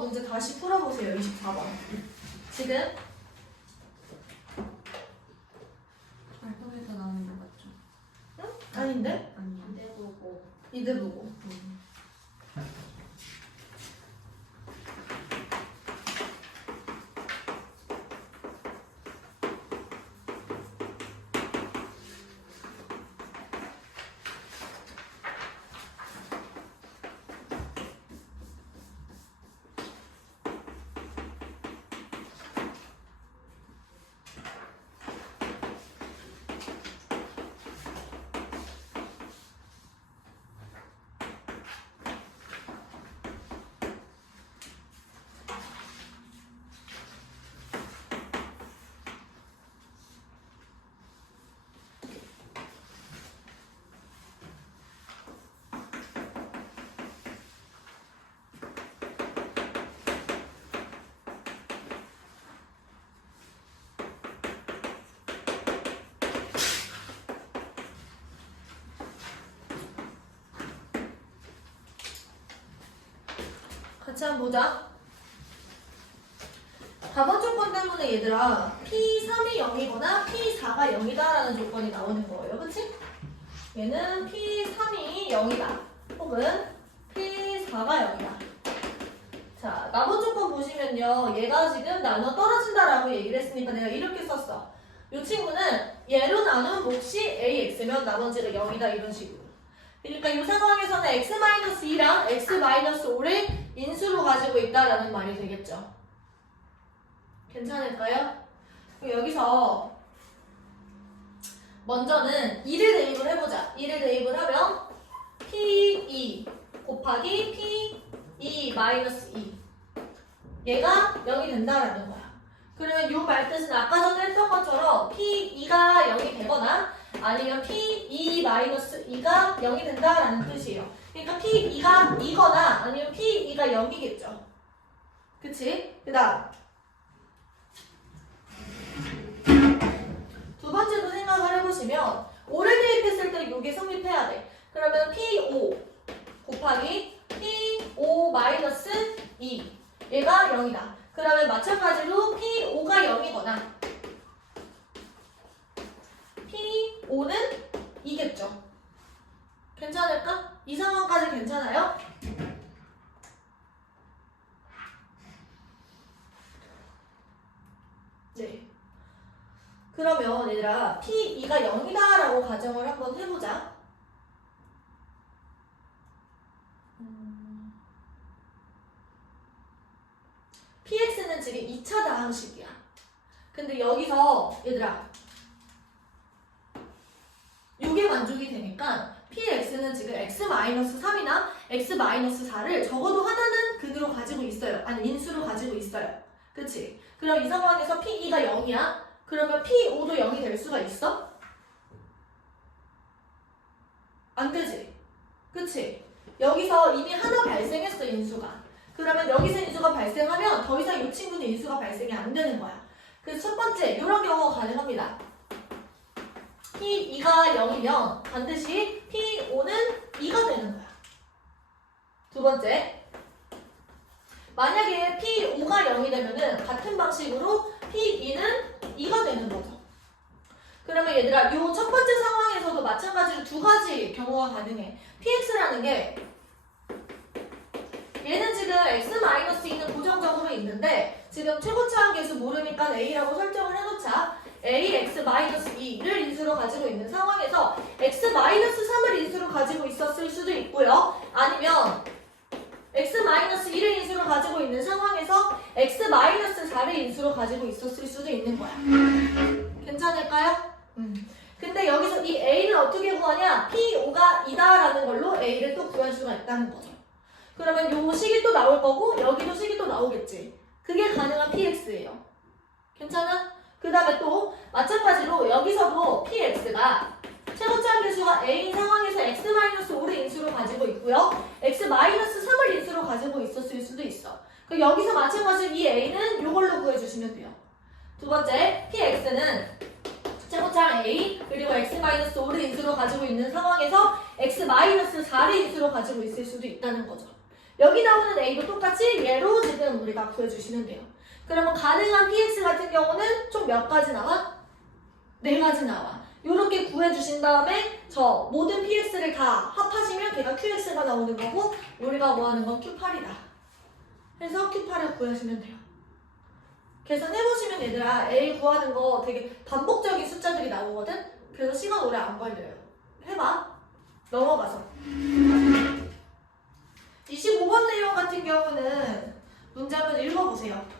문제 다시 풀어보세요. 24번. 지금 발동에서 나오는 거 맞죠? 응? 아닌데? 아니요. 이대 보고 이대 보고. 음. 같이 한번 보자. 답안 조건 때문에 얘들아 P3이 0이거나 P4가 0이다라는 조건이 나오는 거예요. 그치? 얘는 P3이 0이다. 혹은 P4가 0이다. 자, 나머지 조건 보시면요. 얘가 지금 나눠 떨어진다라고 얘기를 했으니까 내가 이렇게 썼어. 이 친구는 얘로 나눈 몫이 AX면 나머지가 0이다 이런 식으로. 그러니까 이 상황에서는 X-2랑 X-5를 인수로 가지고 있다라는 말이 되겠죠. 괜찮을까요? 여기서 먼저는 2를 대입을 해보자. 2를 대입을 하면 P2 곱하기 P2 마이너스 2 얘가 0이 된다라는 거야. 그러면 이 말뜻은 아까 전에 했던 것처럼 P2가 0이 되거나 아니면 P2 마이너스 2가 0이 된다라는 뜻이에요. 그러니까 P2가 2거나 아니면 P2가 0이겠죠. 그치? 그 다음 두 번째도 생각을 해보시면 5를 대입했을 때 이게 성립해야 돼. 그러면 P5 곱하기 P5 마이너스 2 얘가 0이다. 그러면 마찬가지로 P5가 0이거나 P5는 이겠죠. 괜찮을까? 이 상황까지 괜찮아요? 네. 그러면 얘들아 P2가 0이다 라고 가정을 한번 해보자. 음. PX는 지금 2차 다항식이야. 근데 여기서 얘들아 이게 만족이 되니까 PX는 지금 X-3이나 X-4를 적어도 하나는 근으로 가지고 있어요. 아니 인수로 가지고 있어요. 그치? 그럼 이 상황에서 P2가 0이야. 그러면 P5도 0이 될 수가 있어? 안 되지. 그치? 여기서 이미 하나 발생했어, 인수가. 그러면 여기서 인수가 발생하면 더 이상 이 친구는 인수가 발생이 안 되는 거야. 그래서 첫 번째, 이런 경우가 가능합니다. P2가 0이면 반드시 P5는 2가 되는 거야. 두 번째, 만약에 P5가 0이 되면은 같은 방식으로 P2는 2가 되는 거죠. 그러면 얘들아, 이 첫 번째 상황에서도 마찬가지로 두 가지 경우가 가능해. PX라는 게 얘는 지금 X-2는 고정적으로 있는데 지금 최고차항 계수 모르니까 A라고 설정을 해놓자. A, X-2를 인수로 가지고 있는 상황에서 X-3을 인수로 가지고 있었을 수도 있고요. 아니면 X-1을 인수로 가지고 있는 상황에서 X-4를 인수로 가지고 있었을 수도 있는 거야. 괜찮을까요? 음. 근데 여기서 이 A는 어떻게 구하냐? P5가 2다라는 걸로 A를 또 구할 수가 있다는 거죠. 그러면 요 식이 또 나올 거고 여기도 식이 또 나오겠지. 그게 가능한 PX예요. 괜찮아? 그 다음에 또 마찬가지로 여기서도 PX가 최고차항 계수가 A인 상황에서 X-5를 인수로 가지고 있고요. X-3을 인수로 가지고 있었을 수도 있어. 그 여기서 마찬가지로 이 A는 이걸로 구해주시면 돼요. 두 번째, PX는 최고차항 A 그리고 X-5를 인수로 가지고 있는 상황에서 X-4를 인수로 가지고 있을 수도 있다는 거죠. 여기 나오는 a도 똑같이 얘로 지금 우리가 구해주시면 돼요. 그러면 가능한 px 같은 경우는 총 몇 가지 나와? 네 가지 나와. 이렇게 구해주신 다음에 저 모든 px를 다 합하시면 걔가 qx가 나오는 거고 우리가 뭐 하는 건 q8이다. 그래서 q8을 구하시면 돼요. 계산해보시면 얘들아 A 구하는 거 되게 반복적인 숫자들이 나오거든? 그래서 시간 오래 안 걸려요. 해봐. 넘어가서. 25번 내용 같은 경우는 문제 한번 읽어보세요.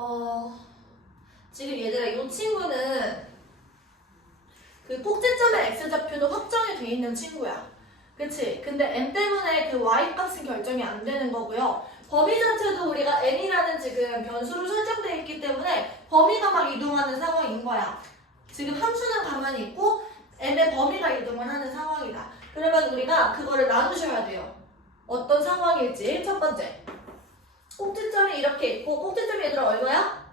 어, 지금 얘들아, 이 친구는 그 꼭지점의 x좌표는 확정이 돼 있는 친구야. 그치? 근데 m 때문에 그 y 값은 결정이 안 되는 거고요. 범위 자체도 우리가 n이라는 지금 변수로 설정되어 있기 때문에 범위가 막 이동하는 상황인 거야. 지금 함수는 가만히 있고 m의 범위가 이동을 하는 상황이다. 그러면 우리가 그거를 나누셔야 돼요. 어떤 상황일지. 첫 번째. 꼭지점이 이렇게 있고 꼭지점이 얘들아 얼마야?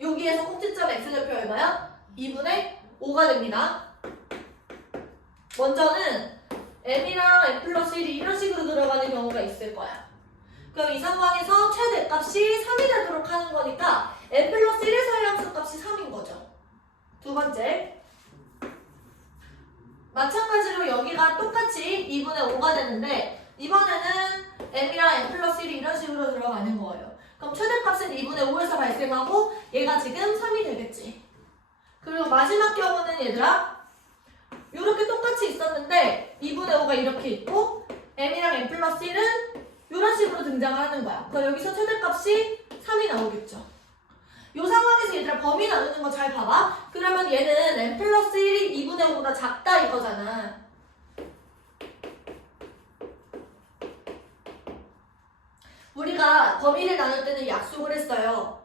여기에서 꼭지점 x좌표 얼마야? 2분의 5가 됩니다. 먼저는 m이랑 m 플러스 1이 이런 식으로 들어가는 경우가 있을 거야. 그럼 이 상황에서 최대값이 3이 되도록 하는 거니까 m 플러스 1에서의 함수값이 3인 거죠. 두 번째. 마찬가지로 여기가 똑같이 2분의 5가 되는데 이번에는 m이랑 m 플러스 1이 이런 식으로 들어가는 거예요. 그럼 최대값은 2분의 5에서 발생하고 얘가 지금 3이 되겠지. 그리고 마지막 경우는 얘들아 이렇게 똑같이 있었는데 2분의 5가 이렇게 있고 m이랑 m 플러스 1은 이런 식으로 등장을 하는 거야. 그럼 여기서 최대값이 3이 나오겠죠. 이 상황에서 얘들아 범위 나누는 거 잘 봐봐. 그러면 얘는 m 플러스 1이 2분의 5보다 작다 이거잖아. 우리가 범위를 나눌 때는 약속을 했어요.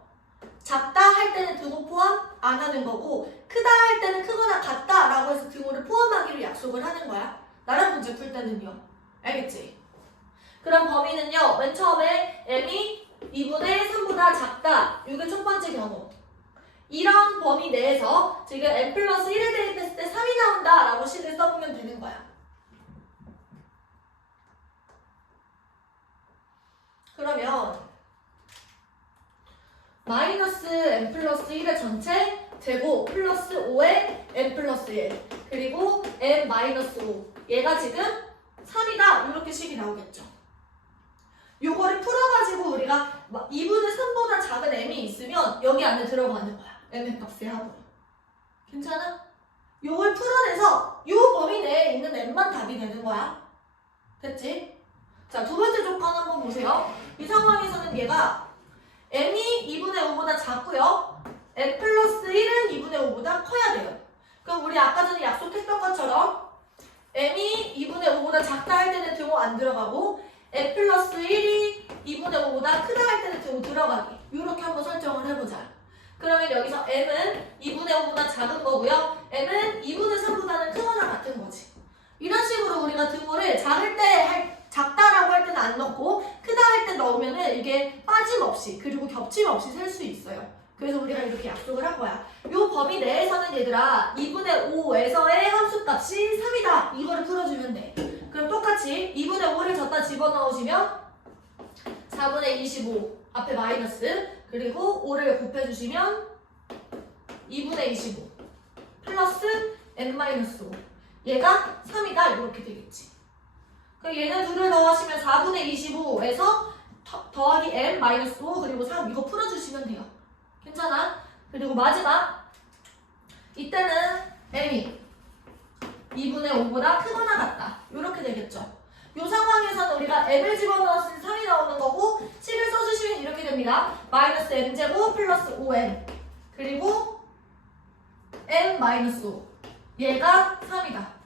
작다 할 때는 등호 포함 안 하는 거고 크다 할 때는 크거나 같다 라고 해서 등호를 포함하기로 약속을 하는 거야. 나랑 문제 풀 때는요. 알겠지? 그럼 범위는요. 맨 처음에 m이 2분의 3보다 작다. 이게 첫 번째 경우. 이런 범위 내에서 지금 m 플러스 1에 대입했을 때 3이 나온다 라고 식을 써보면 되는 거야. 그러면 마이너스 m 플러스 1의 전체 제곱 플러스 5의 m 플러스 1 그리고 m 마이너스 5 얘가 지금 3이다 이렇게 식이 나오겠죠. 요거를 풀어가지고 우리가 2분의 3보다 작은 m이 있으면 여기 안에 들어가는 거야. m의 값의 합으로. 괜찮아? 요걸 풀어내서 요 범위 내에 있는 m만 답이 되는 거야. 됐지? 자, 두 번째 조건 한번 보세요. 이 상황에서는 얘가 m이 2분의 5보다 작고요. m 플러스 1은 2분의 5보다 커야 돼요. 그럼 우리 아까 전에 약속했던 것처럼 m이 2분의 5보다 작다 할 때는 등호 안 들어가고 m 플러스 1이 2분의 5보다 크다 할 때는 등호 들어가기. 이렇게 한번 설정을 해보자. 그러면 여기서 m은 2분의 5보다 작은 거고요. m은 2분의 3보다는 크거나 같은 거지. 이런 식으로 우리가 등호를 작을 때 할, 작다라고 할 때는 안 넣고 크다 할 때 넣으면은 이게 빠짐없이 그리고 겹침 없이 셀 수 있어요. 그래서 우리가 이렇게 약속을 한 거야. 요 범위 내에서는 얘들아 2분의 5에서의 함수값이 3이다. 이거를 풀어주면 돼. 그럼 똑같이 2분의 5를 졌다 집어넣으시면 4분의 25 앞에 마이너스 그리고 5를 곱해주시면 2분의 25 플러스 n-5 얘가 3이다 이렇게 되겠지. 그 얘네 둘을 더하시면 4분의 25에서 더하기 n-5 그리고 3 이거 풀어주시면 돼요. 괜찮아? 그리고 마지막 이때는 m이 2분의 5보다 크거나 같다. 이렇게 되겠죠. 이 상황에서는 우리가 m을 집어넣었을 때 3이 나오는 거고 10을 써주시면 이렇게 됩니다. 마이너스 m제곱 플러스 5m 그리고 m 마이너스 5 얘가 3이다.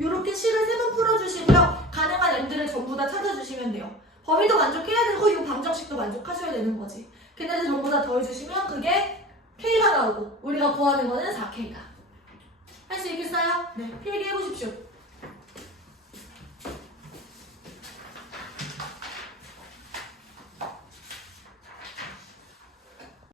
이렇게 식을 세 번 풀어주시고요. 가능한 m들을 전부 다 찾아주시면 돼요. 범위도 만족해야 되고 이 방정식도 만족하셔야 되는 거지. 걔네들 전부 다 더해주시면 그게 k가 나오고 우리가 구하는 거는 4k다. 할 수 있겠어요? 네. 필기해 보십시오.